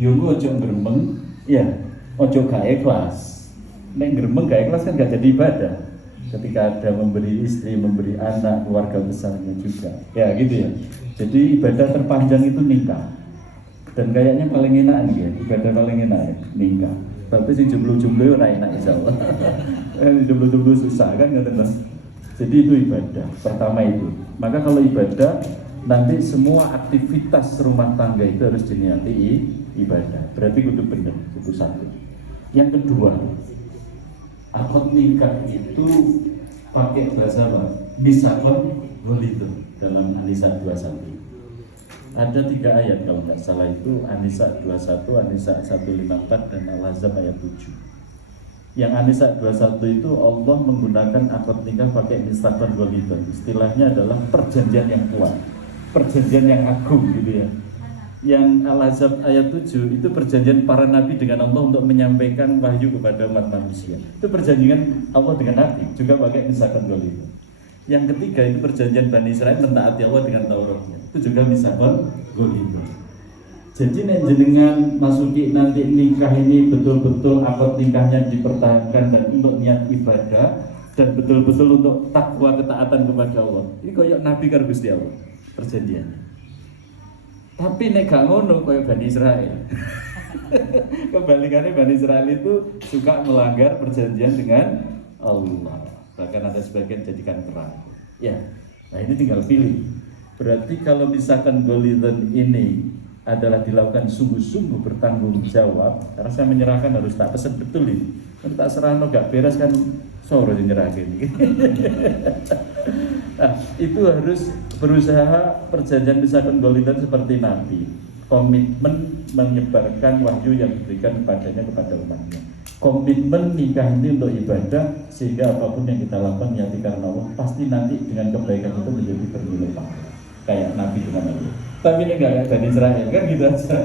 yo ojo gremeng, ya, ojo gak ikhlas. Nek gremeng gak ikhlas kan gak jadi ibadah. Ketika ada memberi istri, memberi anak, keluarga besarnya juga. Ya gitu ya. Jadi ibadah terpanjang itu nikah. Dan kayaknya paling enak nih ya, ibadah paling enak ya, nikah. Tapi sih jumlah-jumlah ora enak insyaallah. Jumlah-jumlah susah kan kata. Jadi itu ibadah. Pertama itu. Maka kalau ibadah nanti semua aktivitas rumah tangga itu harus diniati ibadah. Berarti kudu bener, itu satu. Yang kedua, akad nikah itu pakai bahasa apa? Misakon walidu dalam An-Nisa 21. Ada 3 ayat kalau nggak salah itu An-Nisa 21, An-Nisa 154 dan Al-Ahzab ayat 7. Yang An-Nisa 21 itu Allah menggunakan akad nikah pakai misakon walidu. Istilahnya adalah perjanjian yang kuat, perjanjian yang agung gitu ya. Yang Al-Ahzab ayat 7 itu perjanjian para nabi dengan Allah untuk menyampaikan wahyu kepada umat manusia. Itu perjanjian Allah dengan nabi, juga pakai misalkan itu. Yang ketiga itu perjanjian Bani Israel mentaati Allah dengan Tauratnya. Itu juga misalkan itu. Jadi jenengan masuki nanti nikah ini betul-betul akad nikahnya dipertahankan dan untuk niat ibadah dan betul-betul untuk takwa ketaatan kepada Allah. Ini kayak nabi karo Gusti Allah perjanjiannya. Tapi nek gak ngono koyo Bani Israel. Kebalikannya Bani Israel itu suka melanggar perjanjian dengan Allah. Bahkan ada sebagian jadikan perang. Ya. Nah, ini tinggal pilih. Berarti kalau misalkan golidhan ini adalah dilakukan sungguh-sungguh bertanggung jawab, karena saya menyerahkan harus tak pesen betul ini. Kalau tak serahno gak beres kan soro dinyerahkan. Nah, itu harus berusaha perjanjian misalkan golidhan seperti Nabi, komitmen menyebarkan wahyu yang diberikan kepadanya kepada umatnya, komitmen nikah ini untuk ibadah sehingga apapun yang kita lakukan niati karena Allah pasti nanti dengan kebaikan itu menjadi bernilai pahala kayak Nabi dengan Allah. Tapi ini enggak kayak Bani Israel kan gitu aja.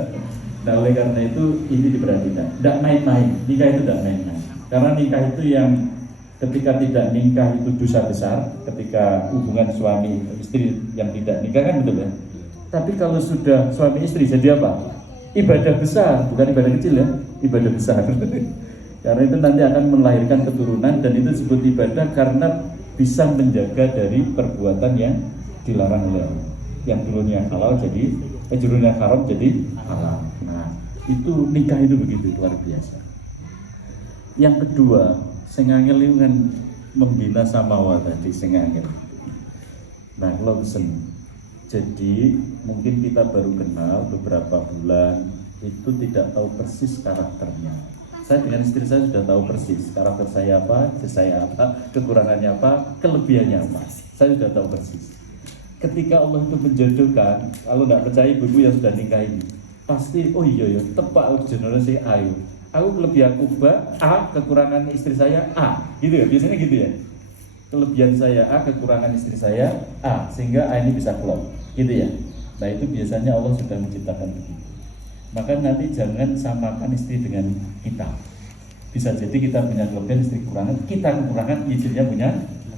Nah oleh karena itu ini diperhatikan, tidak main-main, nikah itu tidak main-main karena nikah itu yang ketika tidak nikah itu dosa besar, ketika hubungan suami istri yang tidak nikah kan betul ya. Tapi kalau sudah suami istri jadi apa? Ibadah besar, bukan ibadah kecil ya, ibadah besar. Karena itu nanti akan melahirkan keturunan dan itu disebut ibadah karena bisa menjaga dari perbuatan yang dilarang oleh Allah. Yang dulunya halal jadi, dulunya haram jadi halal. Nah itu nikah itu begitu luar biasa. Yang kedua, sing angel itu kan membina samawa tadi sing angel. Nah, kalau pesen. Jadi mungkin kita baru kenal beberapa bulan, itu tidak tahu persis karakternya. Saya dengan istri saya sudah tahu persis karakter saya apa, kekurangannya apa, kelebihannya apa. Saya sudah tahu persis. Ketika Allah itu menjodohkan, kalau tidak percaya ibu-ibu yang sudah nikah ini, pasti oh iya tepak generasi ayu. Aku kelebihan A, kekurangan istri saya A, gitu ya, biasanya gitu ya. Kelebihan saya A, kekurangan istri saya A, sehingga A ini bisa klop, gitu ya. Nah itu biasanya Allah sudah menciptakan begitu. Maka nanti jangan samakan istri dengan kita. Bisa jadi kita punya kelebihan, istri kekurangan, kita kekurangan, istrinya punya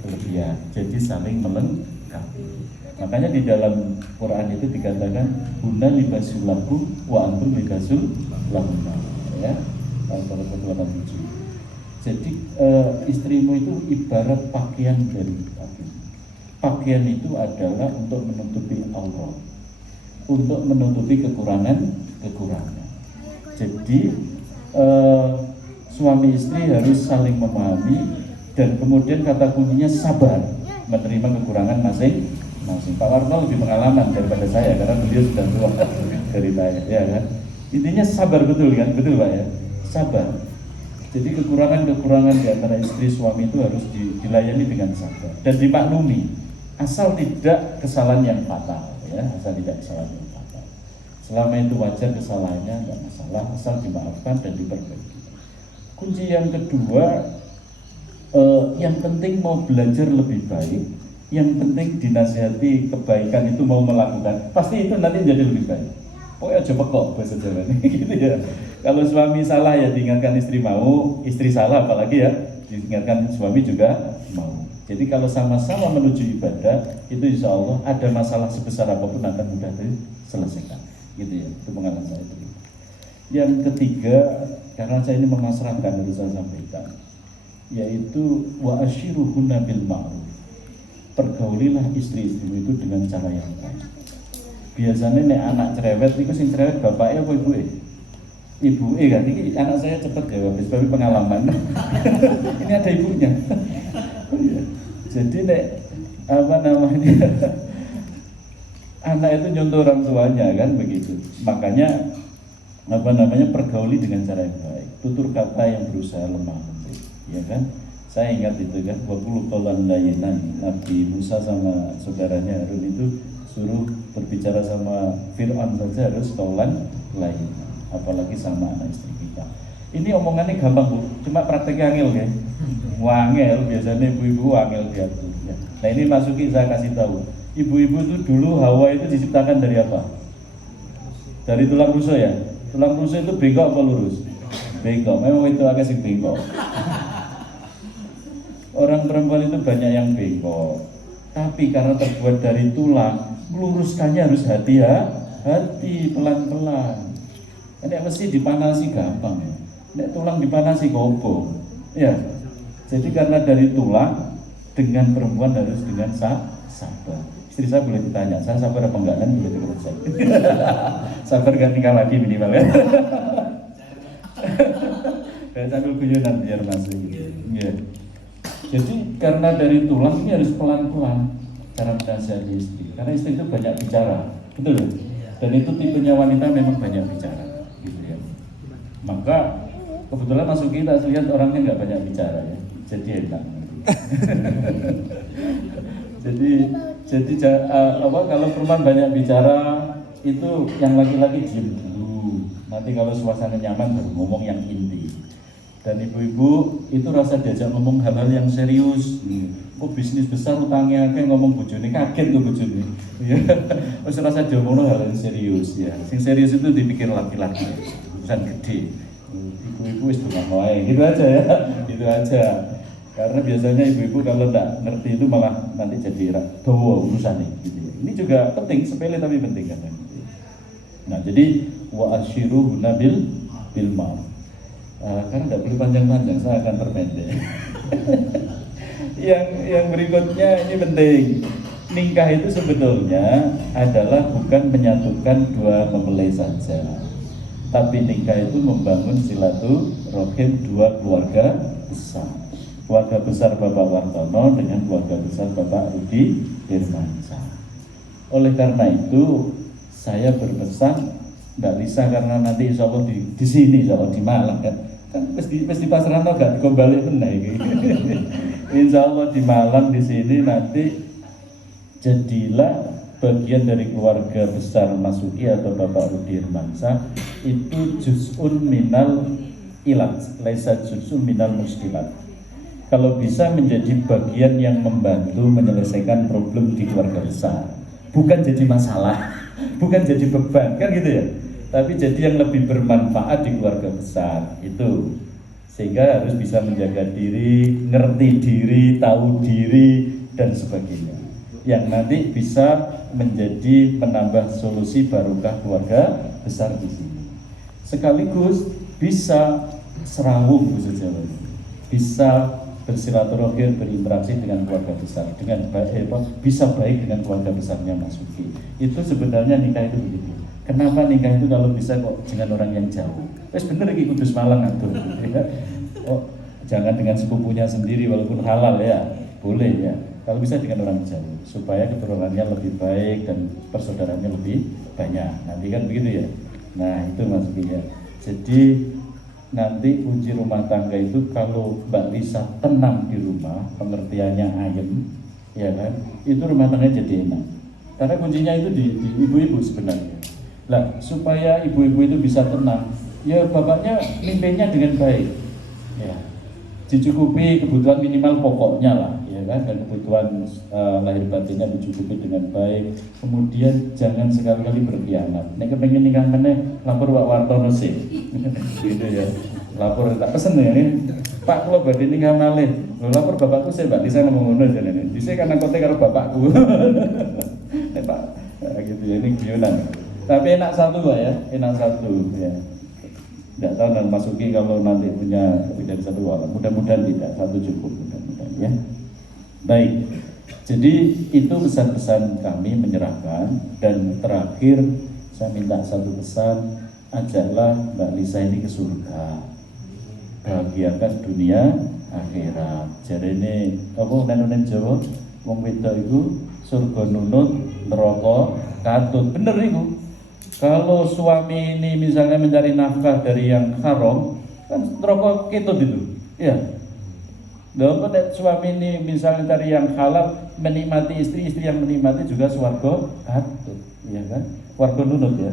kelebihan. Jadi saling melengkapi. Makanya di dalam Quran itu dikatakan hunna libasul lakum wa antum libasul lahum, ya. Al-Fatihah 27. Jadi istrimu itu ibarat pakaian dari kamu. Pakaian itu adalah untuk menutupi aurat, untuk menutupi kekurangan. Jadi suami istri harus saling memahami dan kemudian kata kuncinya sabar menerima kekurangan masing-masing. Pak Warno lebih pengalaman daripada saya karena beliau sudah tua dari saya, ya kan? Intinya sabar betul kan, betul Pak ya? Sabar. Jadi kekurangan-kekurangan di antara istri suami itu harus dilayani dengan sabar dan dimaklumi, asal tidak kesalahan yang fatal, ya, asal tidak kesalahan yang fatal. Selama itu wajar kesalahannya, enggak masalah, asal dimaafkan dan diperbaiki. Kunci yang kedua, yang penting mau belajar lebih baik, yang penting dinasihati kebaikan itu mau melakukan, pasti itu nanti jadi lebih baik. Pokoknya aja pekok bahasa Jawa gitu ya. Kalau suami salah ya diingatkan istri mau, istri salah apalagi ya diingatkan suami juga mau. Jadi kalau sama-sama menuju ibadah itu insya Allah ada masalah sebesar apapun akan mudah diselesaikan. Gitu ya, itu pengalaman saya dulu. Yang ketiga, karena saya ini memasrahkan harus saya sampaikan, yaitu wa ashiruhunna bil ma'ruf. Pergaulilah istri-istrimu itu dengan cara yang baik. Biasanya nek anak cerewet itu sing cerewet bapaknya apa ibu ibu kan ini anak saya cepat jawab sebagai pengalaman. Ini ada ibunya. Jadi nek apa namanya anak itu nyontoh orang tuanya kan begitu. Makanya apa namanya pergauli dengan cara yang baik, tutur kata yang berusaha lemah lembut, ya kan? Saya ingat itu kan, waktu qaulan layyinan, Nabi Musa sama saudaranya Harun itu suruh berbicara sama Fir'aun saja harus qaulan layyinan, apalagi sama anak istri kita. Ini omongannya gampang Bu, cuma prakteknya angel ya. Wangel, biasanya ibu-ibu angel diatur ya. Nah ini masuki saya kasih tahu, ibu-ibu itu dulu Hawa itu diciptakan dari apa? Dari tulang rusuk ya? Tulang rusuk itu bengkok apa lurus? Bengkok, memang itu agak sih bengkok. Orang perempuan itu banyak yang bengkok, tapi karena terbuat dari tulang, meluruskannya harus hati-hati, pelan-pelan. Nek mesti dipanasi gampang ya. Nek tulang dipanasi gombong. Ya. Jadi karena dari tulang, dengan perempuan harus dengan sabar. Istri saya boleh ditanya, saya sabar apa enggak kan boleh dikatakan. Sabar gak tinggal lagi minimal ya. Kayak sambil guyonan biar masuk gitu. Ya. Jadi karena dari tulang ini harus pelan-pelan cara menasihati istri. Karena istri itu banyak bicara, betul ya? Dan itu tipenya wanita memang banyak bicara, gitu ya. Maka kebetulan masuk kita lihat orangnya nggak banyak bicara ya, jadi enak. jadi kalau perempuan banyak bicara itu yang laki-laki diam dulu. Nanti kalau suasana nyaman baru ngomong yang inti. Dan ibu-ibu itu rasa diajak ngomong hal-hal yang serius. Kok bisnis besar utangnya kayak ngomong bojone kaget tuh bojone. Ya. Terus rasa diomongno hal yang serius ya. Sing serius itu dipikir laki-laki, urusan gede. Ibu-ibu wis donga wae. Gitu aja ya. Gitu aja. Karena biasanya ibu-ibu kalau enggak ngerti itu malah nanti jadi dawa urusannya gitu ya. Ini juga penting, sepele tapi penting kan. Nah, jadi wa ashiruhunna bil ma'ruf. Karena tidak boleh panjang-panjang, saya akan perpendek. yang berikutnya ini penting. Nikah itu sebetulnya adalah bukan menyatukan dua mempelai saja, tapi nikah itu membangun silaturahim dua keluarga besar. Keluarga besar Bapak Wartono dengan keluarga besar Bapak Rudi Dirmansyah. Oleh karena itu saya berpesan nggak bisa karena nanti insya Allah di sini, insya Allah di Malang kan pasti pasaran gak dikembali benar gitu. Insya Allah di Malang di sini nanti jadilah bagian dari keluarga besar Masuki atau Bapak Rudi Dirmansyah itu juz'un minal ilat, laisa juz'un minal muskilat. Kalau bisa menjadi bagian yang membantu menyelesaikan problem di keluarga besar, bukan jadi masalah, bukan jadi beban kan gitu ya. Tapi jadi yang lebih bermanfaat di keluarga besar itu, sehingga harus bisa menjaga diri, ngerti diri, tahu diri dan sebagainya, yang nanti bisa menjadi menambah solusi barokah keluarga besar di sini. Sekaligus bisa serawung bisa bersilaturahim, berinteraksi dengan keluarga besar, dengan bisa baik dengan keluarga besarnya Masuki. Itu sebenarnya nikah itu begitu. Kenapa nikah itu kalau bisa kok dengan orang yang jauh? Wes bener iki Kudus Malang atur. Ya. Oh, jangan dengan sepupunya sendiri walaupun halal ya, boleh ya. Kalau bisa dengan orang jauh supaya keturunannya lebih baik dan persaudaraannya lebih banyak. Nanti kan begitu ya. Nah, itu maksudnya. Jadi nanti kunci rumah tangga itu kalau Mbak Lisa tenang di rumah, pengertiannya ayem, ya kan? Itu rumah tangga jadi enak. Karena kuncinya itu di ibu-ibu sebenarnya. Lah, supaya ibu-ibu itu bisa tenang, ya bapaknya mimpinnya dengan baik, ya, dicukupi kebutuhan minimal pokoknya lah, ya kan, dan kebutuhan lahir batinnya dicukupi dengan baik. Kemudian jangan sekali-kali berkhianat. Nek kepengen nikah meneh lapor Pak Wartono sih, gitu ya, lapor tak pesen ya, Pak kalau badhe nikah malih, lapor bapakku sih Mbak Lisa ngomong ngono jenenge. Dhisik kan angkote karo bapakku, Pak, gitu ya, ini guyonan. Tapi enak satu Pak ya, enak satu ya. Tidak tahu dan masuki kalau nanti punya lebih dari satu alat. Mudah-mudahan tidak, satu cukup mudah-mudahan ya. Baik, jadi itu pesan-pesan kami menyerahkan. Dan terakhir saya minta satu pesan, ajaklah Mbak Lisa ini ke surga, bahagiakan dunia akhirat. Jadi ini apa nenek Jawa, wong wedok itu surga nunut, neraka katut. Bener itu. Kalau suami ini misalnya mencari nafkah dari yang haram, kan neraka ketut itu, ya. Kalau suami ini misalnya cari yang halal, menikmati istri yang menikmati juga swarga katut, ya kan? Warga nunut ya,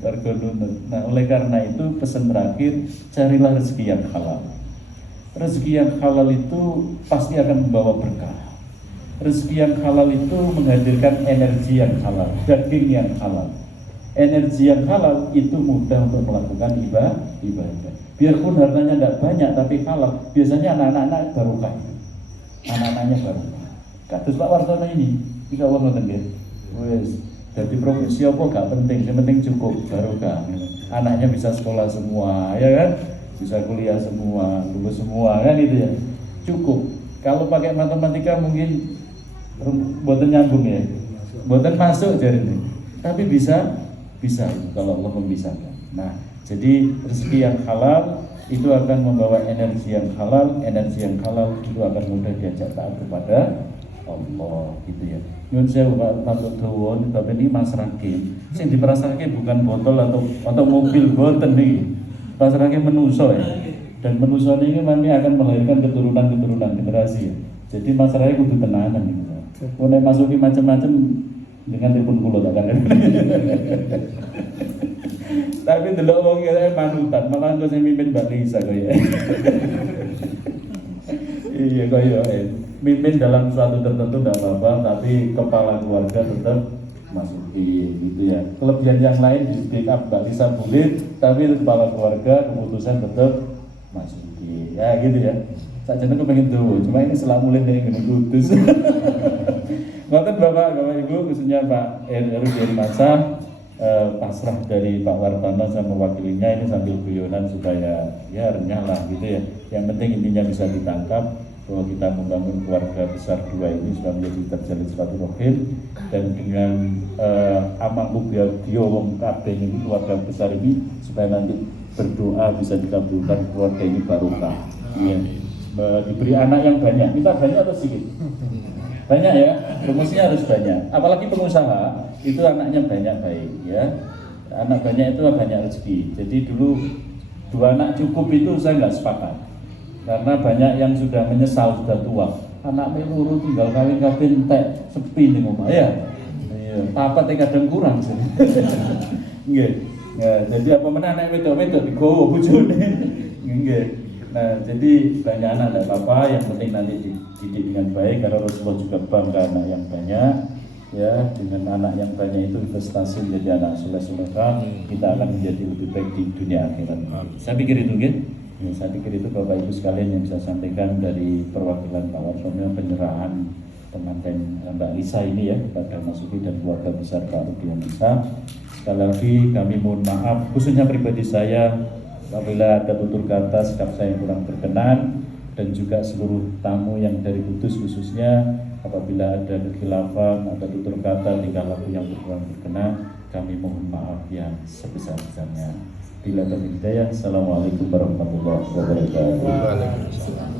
warga nunut. Nah, oleh karena itu pesan terakhir, carilah rezeki yang halal. Rezeki yang halal itu pasti akan membawa berkah. Rezeki yang halal itu menghadirkan energi yang halal, daging yang halal. Energi yang halal itu mudah untuk melakukan ibadah. Biarpun hartanya tidak banyak tapi halal, biasanya anak-anak barokah. Anak-anaknya barokah. Kados Pak Wartono ini, jika Allah ngoten nggih. Wes, jadi profesi apa gak penting, yang penting cukup barokah. Anaknya bisa sekolah semua, ya kan? Bisa kuliah semua, lulus semua kan itu ya. Cukup. Kalau pakai matematika mungkin buatan nyambung ya. Buatan masuk jadi ini. Tapi bisa kalau Allah memisahkan. Nah, jadi rezeki yang halal itu akan membawa energi yang halal itu akan mudah diajak taat kepada Allah gitu ya. Nyun sewu Pak Dawa tapi ini masrake. Sing diperasake bukan botol atau mobil boten niki. Pasrake manusa ya. Dan manusa ini akan melahirkan keturunan generasi ya. Jadi masyarakat kudu tenanan gitu. Nek masuki macam-macam dengan telepon kula tak kan. Tapi delok wong kira manutan, malah kok sing mimpin Mbak Lisa kaya. Iya kaya mimpin dalam suatu tertentu tidak apa-apa, tapi kepala keluarga tetap masuki gitu ya. Kelebihan yang lain di backup Mbak Lisa boleh, tapi kepala keluarga keputusan tetap masuki. Ya gitu ya. Sakjane kepengen dowo, cuma ini selak mulai dari ngene kudus. Ngoten Bapak Ibu, khususnya Pak Heru dari Masa, pasrah dari Pak Wartono sama wakilinya ini sambil guyonan supaya ya renyah lah gitu ya. Yang penting intinya bisa ditangkap bahwa kita membangun keluarga besar dua ini sudah menjadi terjalin suatu rohim, dan dengan amang ubiyadyo wong kabeh ini keluarga besar ini supaya nanti berdoa bisa dikabulkan, keluarga ini barokah. Ya. Diberi anak yang banyak, kita banyak atau sedikit? Banyak ya, rumusnya harus banyak. Apalagi pengusaha itu anaknya banyak baik ya. Anak banyak itu banyak rezeki. Jadi dulu 2 anak cukup itu saya nggak sepakat. Karena banyak yang sudah menyesal, sudah tua. Anak meluru tinggal kawin entek sepi nih omah ya. Iya, apa kadang kurang sih. Nggih. Nah, jadi apa meneh anak wedok-wedok digowo bojone. Nggih. Nah, jadi banyak anak tidak apa-apa, yang penting nanti dididik dengan baik, karena Rasulullah juga bangga anak yang banyak ya. Dengan anak yang banyak itu investasi menjadi anak soleh-solehah, kita akan menjadi lebih baik di dunia akhirat. Saya pikir itu kan? Ya, saya pikir itu Bapak Ibu sekalian yang bisa sampaikan dari perwakilan Pak Wartono, penyerahan pengantin Mbak Lisa ini ya kepada Mas Uki dan keluarga besar Pak Rudian Lisa. Sekali lagi kami mohon maaf, khususnya pribadi saya apabila ada tutur kata sikap saya yang kurang berkenan, dan juga seluruh tamu yang dari Kudus khususnya apabila ada kekhilafan, ada tutur kata, tingkah laku yang kurang berkenan, kami mohon maaf yang sebesar-besarnya. Bila terhidayah, assalamualaikum warahmatullahi wabarakatuh.